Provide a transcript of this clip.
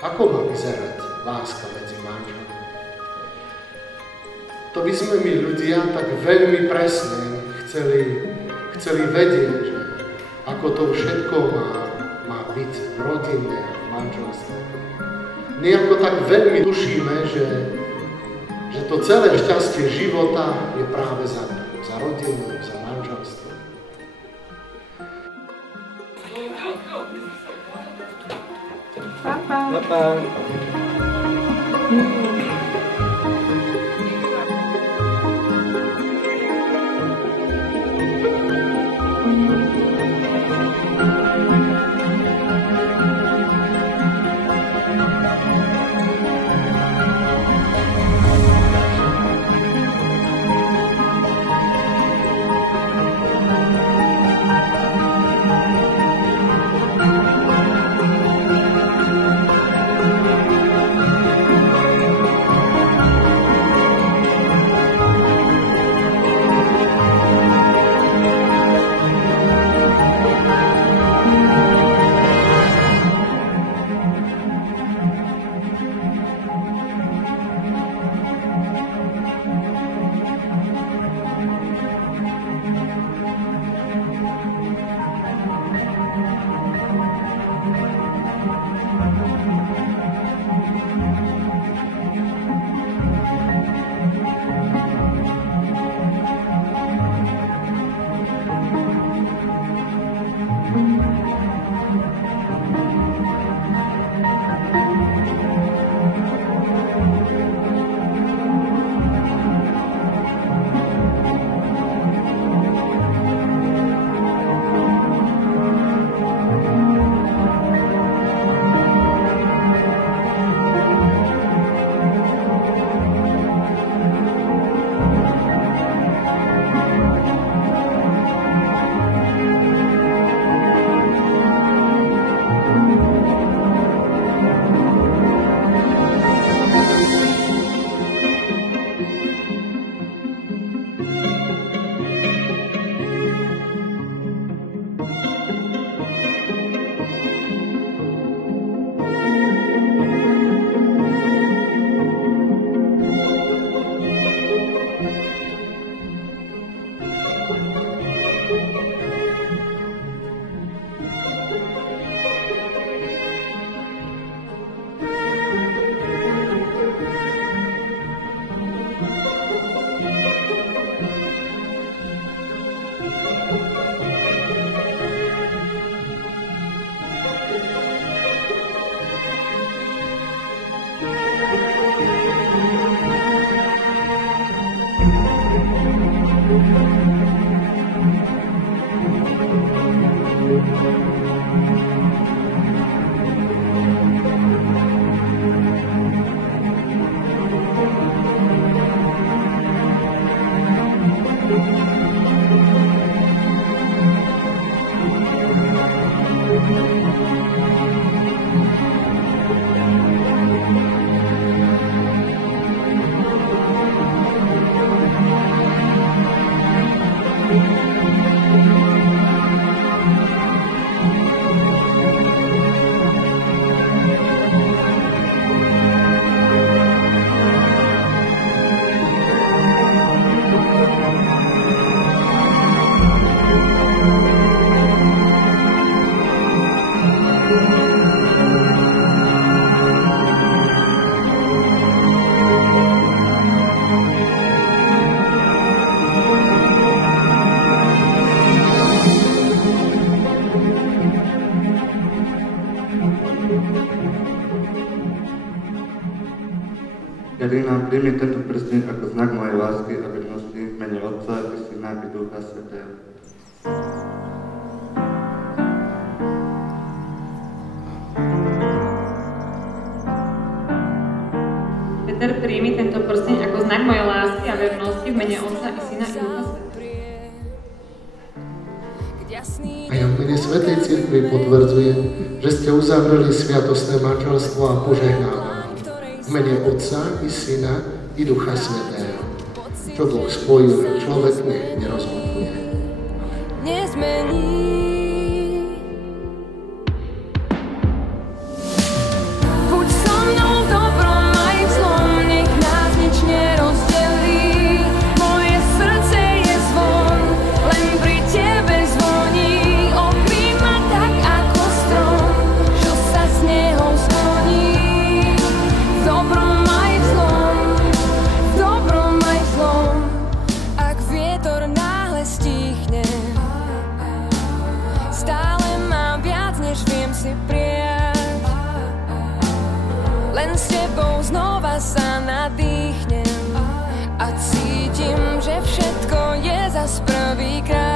Ako má vyzerať láska medzi manželmi? To by sme my ľudia tak veľmi presne chceli vedieť, že ako to všetko má byť v rodine a v manželstve. Nejako tak veľmi tušíme, že to celé šťastie života je práve za rodinu, za manželstvo. Papa. Papa. Karina, príjmi tento prsteň ako znak mojej lásky a vernosti v mene Otca i Syna i Ducha Svätého. Peter, príjmi tento prsteň ako znak mojej lásky a vernosti v mene Otca i Syna i Ducha Svätého. A ja v mene Svätej Cirkvi potvrdzujem, že ste uzavreli sviatostné manželstvo a požehnávam v mene Otca i Syna i Ducha Svätého. Čo Boh spojil, človek nech nerozhoduje. Buď si prijať. Len s tebou znova sa nadýchnem a cítim, že všetko je zas prvýkrát.